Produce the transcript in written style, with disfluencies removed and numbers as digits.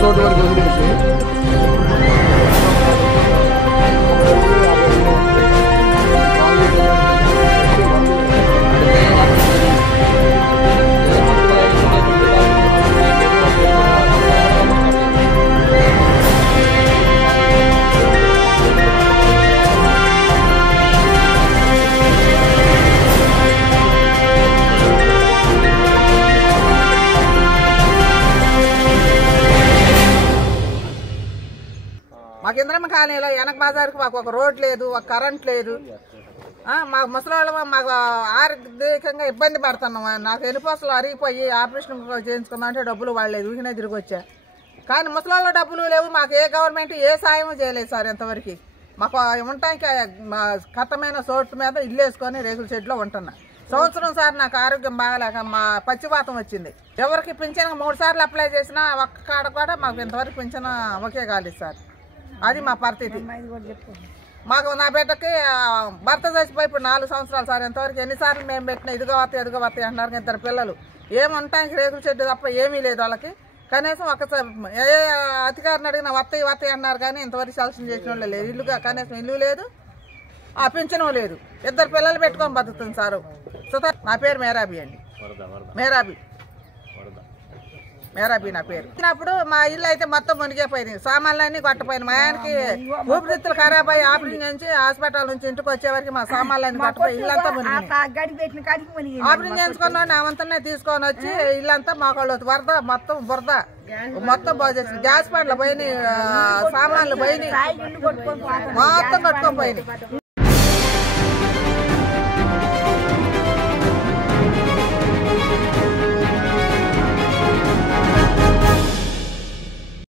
చోటు వరకు వదిలేసి మాకు ఇంద్రమ్మ కాలనీలో వెనక బజార్కి మాకు ఒక రోడ్ లేదు, ఒక కరెంట్ లేదు. మాకు ముసలి మాకు ఆర్థికంగా ఇబ్బంది పడుతున్నాం. నాకు ఎన్నిపోసలు అరిగిపోయి ఆపరేషన్ చేయించుకుందాం అంటే డబ్బులు వాడలేదు, ఊహినే తిరిగి వచ్చా. కానీ ముసలి డబ్బులు లేవు. మాకు ఏ గవర్నమెంట్ ఏ సాయం చేయలేదు సార్ ఇంతవరకు. మాకు ఉండటానికి కట్టమైన చోటు మీద ఇల్లు వేసుకొని రేకుల షెడ్లో ఉంటున్నా. సంవత్సరం సార్ నాకు ఆరోగ్యం బాగాలేక మా పచ్చివాతం వచ్చింది. ఎవరికి పింఛన్ 3 సార్లు అప్లై చేసినా ఒక్క కాడ కూడా మాకు ఇంతవరకు పింఛన్ ఒకే కాలేదు సార్. అది మా పరిస్థితి. మాకు నా బిడ్డకి భర్త చచ్చిపోయి ఇప్పుడు 4 సంవత్సరాలు సార్. ఇంతవరకు ఎన్నిసార్లు మేము పెట్టినా ఇదిగో వస్తాయి అంటున్నారు. 2 పిల్లలు ఏముంటానికి రేకుల చెట్టు తప్ప ఏమీ లేదు వాళ్ళకి. కనీసం ఒకసారి ఏ అధికారిని అడిగినా వస్తాయి అన్నారు కానీ ఇంతవరకు సెలక్షన్ చేసిన వాళ్ళు లేదు. ఇల్లుగా కనీసం ఇల్లు లేదు, ఆ పింఛను లేదు. 2 పిల్లలు పెట్టుకొని బతుకుతుంది సారు. నా పేరు మేరాబి అండి, మేరాబి నా పేరు. అప్పుడు మా ఇల్లు అయితే మొత్తం మునిగిపోయినాయి, సామాన్లన్నీ కొట్టపోయినాయి. మా ఆయనకి ఊపిరితిత్తులు ఖరాబ్ అయ్యి ఆపరేషన్ నుంచి హాస్పిటల్ నుంచి ఇంటికి వచ్చేవరకు మా సామాన్లన్నీ కొట్టపోయి ఇల్లంతా మునిగినాయి. ఆపరేషన్ చేయించుకున్నాడు అవంతనే తీసుకొని వచ్చి ఇల్లంతా మాకు వరద మొత్తం బురద మొత్తం బాగా గ్యాస్ పండ్లు పోయినాయి, సామాన్లు పోయినాయి, మొత్తం కొట్టుకొని పోయినాయి.